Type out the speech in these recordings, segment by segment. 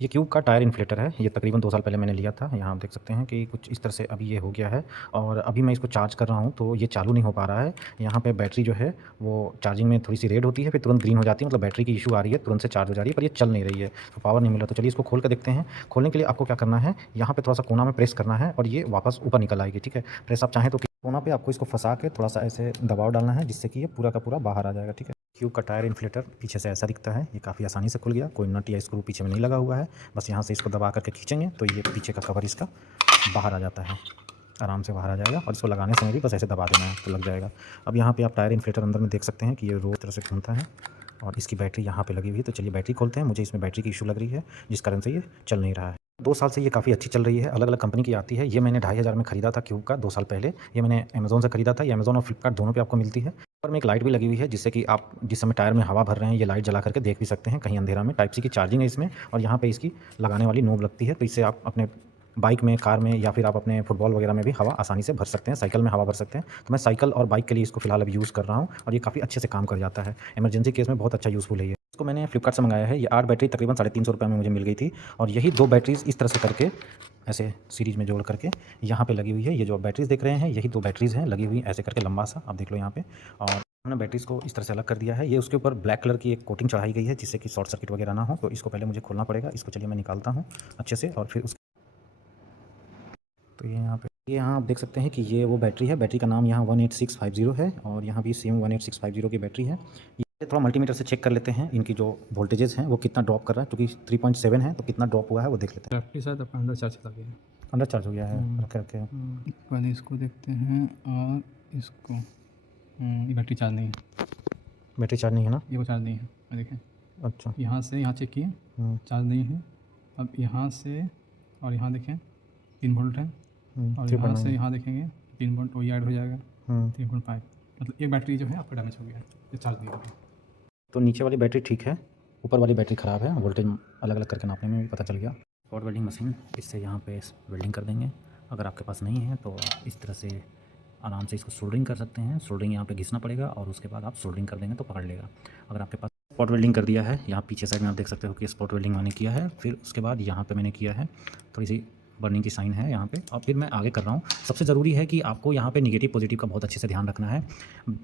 ये क्यूब का tyre inflator है। ये तकरीबन 2 साल पहले मैंने लिया था। यहाँ आप देख सकते हैं कि कुछ इस तरह से अभी ये हो गया है और अभी मैं इसको चार्ज कर रहा हूँ तो ये चालू नहीं हो पा रहा है। यहाँ पे बैटरी जो है वो चार्जिंग में थोड़ी-सी रेड होती है, फिर तुरंत ग्रीन हो जाती है, मतलब बैटरी की इश्यू आ रही है, तुरंत से चार्ज हो जा रही है, पर ये चल नहीं रही है, तो पावर नहीं मिल रहा। तो चलिए इसको खोल कर देखते हैं। खोलने के लिए आपको क्या करना है, यहाँ पे थोड़ा-सा कोना में प्रेस करना है और ये वापस ऊपर निकल आएगी, ठीक है। प्रेस आप चाहें तो कोना पे आपको इसको फँसा के थोड़ा-सा ऐसे दबाव डालना है, जिससे कि ये पूरा का पूरा बाहर आ जाएगा, ठीक है। क्यूब का टायर इन्फ्लेटर पीछे से ऐसा दिखता है। ये काफ़ी आसानी से खुल गया, कोई नट या स्क्रू पीछे में नहीं लगा हुआ है। बस यहाँ से इसको दबा करके खींचेंगे तो ये पीछे का कवर इसका बाहर आ जाता है, आराम से बाहर आ जाएगा और इसको लगाने समय भी बस ऐसे दबा देना है तो लग जाएगा। अब यहाँ पे आप टायर इन्फ्लेटर अंदर में देख सकते हैं कि ये रोज तरह से घूमता है और इसकी बैटरी यहाँ पे लगी हुई है। तो चलिए बैटरी खोलते हैं। मुझे इसमें बैटरी की इशू लग रही है, जिस कारण से ये चल नहीं रहा है। 2 साल से ये काफ़ी अच्छी चल रही है, अलग-अलग कंपनी की आती है। ये मैंने 2500 में खरीदा था क्यूब का 2 साल पहले। ये मैंने अमेज़न से खरीदा था। ये अमेज़न और फ्लिपकार्ट दोनों पे आपको मिलती है। ऊपर में एक लाइट भी लगी हुई है, जिससे कि आप जिस समय टायर में हवा भर रहे हैं, ये लाइट जला करके देख भी सकते हैं कहीं अंधेरा में। टाइप सी की चार्जिंग है इसमें और यहाँ पे इसकी लगाने वाली नोब लगती है, तो इससे आप अपने बाइक में, कार में या फिर आप अपने फुटबॉल वगैरह में भी हवा आसानी से भर सकते हैं, साइकिल में हवा भर सकते हैं। तो मैं साइकिल और बाइक के लिए इसको फ़िलहाल अभी यूज़ कर रहा हूँ और ये काफ़ी अच्छे से काम कर जाता है। इमरजेंसी केस में बहुत अच्छा यूज़फुल है ये। इसको मैंने फ्लिपकार्ट से मंगाया है। ये 8 बैटरी तकरीबन ₹350 में मुझे मिल गई थी और यही 2 बैटरीज़ इस तरह से करके ऐसे सीरीज़ में जोड़ करके यहाँ पे लगी हुई है। ये जो बैटरीज़ देख रहे हैं, यही 2 बैटरीज़ हैं लगी हुई ऐसे करके लंबा सा, आप देख लो यहाँ पे। और हमने बैटरीज़ को इस तरह से अलग कर दिया है। ये उसके ऊपर ब्लैक कलर की एक कोटिंग चढ़ाई गई है, जिससे कि शॉर्ट सर्किट वगैरह ना हो। तो इसको पहले मुझे खोलना पड़ेगा। इसको चलिए मैं निकालता हूँ अच्छे से और फिर तो ये यहाँ आप देख सकते हैं कि ये वो बैटरी है। बैटरी का नाम यहाँ 18650 है और यहाँ भी सेम 18650 की बैटरी है। ये थोड़ा मल्टीमीटर से चेक कर लेते हैं, इनकी जो वोल्टेजेस हैं वो कितना ड्रॉप कर रहा है, क्योंकि 3.7 है तो कितना ड्रॉप हुआ है वो देख लेते हैं। बैटरी शायद अपना अंदर चार्ज चला गया है। अंदर चार्ज हो गया है। Okay okay. पहले इसको देखते हैं और इसको ये बैटरी चार्ज नहीं है। बैटरी चार्ज नहीं है ना? ये वो चार्ज नहीं है, ये देखें। अच्छा। यहाँ से यहाँ चेक किए, चार्ज नहीं है। अब यहाँ से और यहाँ देखें 3 वोल्ट है और यहाँ से यहाँ देखेंगे 3 वोल्ट वही ऐड हो जाएगा 3.5। मतलब एक बैटरी जो है आपका डैमेज हो गया है, ये चार्ज नहीं होगा। तो नीचे वाली बैटरी ठीक है, ऊपर वाली बैटरी ख़राब है। वोल्टेज अलग अलग करके नापने में भी पता चल गया। स्पॉट वेल्डिंग मशीन, इससे यहाँ पे वेल्डिंग कर देंगे। अगर आपके पास नहीं है तो आप इस तरह से आराम से इसको सोल्डरिंग कर सकते हैं। सोल्डरिंग यहाँ पे घिसना पड़ेगा और उसके बाद आप सोल्डरिंग कर देंगे तो पकड़ लेगा। अगर आपके पास स्पॉट वेल्डिंग कर दिया है, यहाँ पीछे साइड में आप देख सकते हो कि स्पॉट वेल्डिंग मैंने किया है। फिर उसके बाद यहाँ पे मैंने किया है, थोड़ी सी बर्निंग की साइन है यहाँ पे और फिर मैं आगे कर रहा हूँ। सबसे ज़रूरी है कि आपको यहाँ पे नेगेटिव पॉजिटिव का बहुत अच्छे से ध्यान रखना है।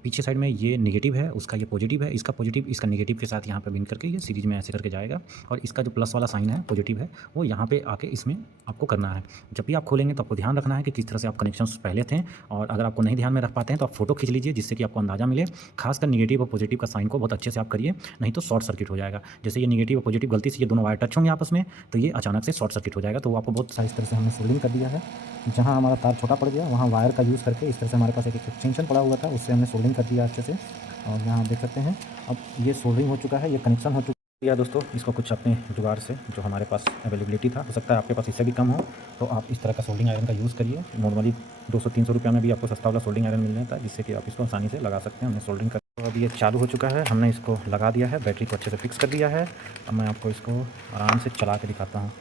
पीछे साइड में ये नेगेटिव है, उसका ये पॉजिटिव है, इसका पॉजिटिव इसका नेगेटिव के साथ यहाँ पे बिन करके ये सीरीज में ऐसे करके जाएगा और इसका जो प्लस वाला साइन है पॉजिटिव है वो यहाँ पे आके इसमें आपको करना है। जब भी आप खोलेंगे तो आपको ध्यान रखना है कि किस तरह से आप कनेक्शंस पहले थे और अगर आपको नहीं ध्यान में रख पाते हैं तो आप फोटो खींच लीजिए, जिससे कि आपको अंदाजा मिले। खासकर नेगेटिव और पॉजिटिव का साइन को बहुत अच्छे से आप करिए, नहीं तो शॉर्ट सर्किट हो जाएगा। जैसे ये नेगेटिव और पॉजिटिव गलती से ये दोनों वायर टच होंगे आपस में तो ये अचानक से शॉर्ट सर्किट हो जाएगा। तो वो आपको बहुत इस तरह से हमने सोल्डिंग कर दिया है। जहाँ हमारा तार छोटा पड़ गया वहाँ वायर का यूज़ करके इस तरह से हमारे पास एक एक्सटेंशन पड़ा हुआ था, उससे हमने सोल्डिंग कर दिया अच्छे से। और यहाँ आप देख सकते हैं अब ये सोल्डिंग हो चुका है, ये कनेक्शन हो चुका है। या दोस्तों इसको कुछ अपने जुगाड़ से जो हमारे पास अवेलेबिलिटी था, हो सकता है आपके पास इससे भी कम हो, तो आप इस तरह का सोल्डिंग आयरन का यूज़ करिए। नॉर्मली 200-300 रुपये में भी आपको सस्ता वाला सोल्डिंग आयरन मिल जाता है, जिससे कि आप इसको आसानी से लगा सकते हैं। हमने सोल्डिंग कर तो अब ये चालू हो चुका है, हमने इसको लगा दिया है, बैटरी को अच्छे से फिक्स कर दिया है। अब मैं आपको इसको आराम से चला के दिखाता हूँ।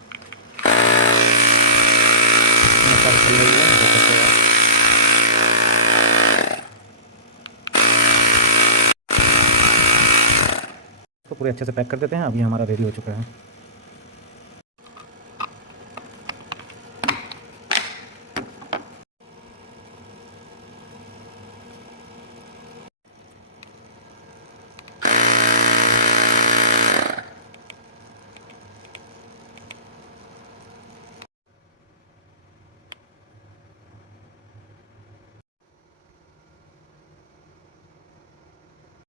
तो पूरे अच्छे से पैक कर देते हैं। अभी हमारा रेडी हो चुका है।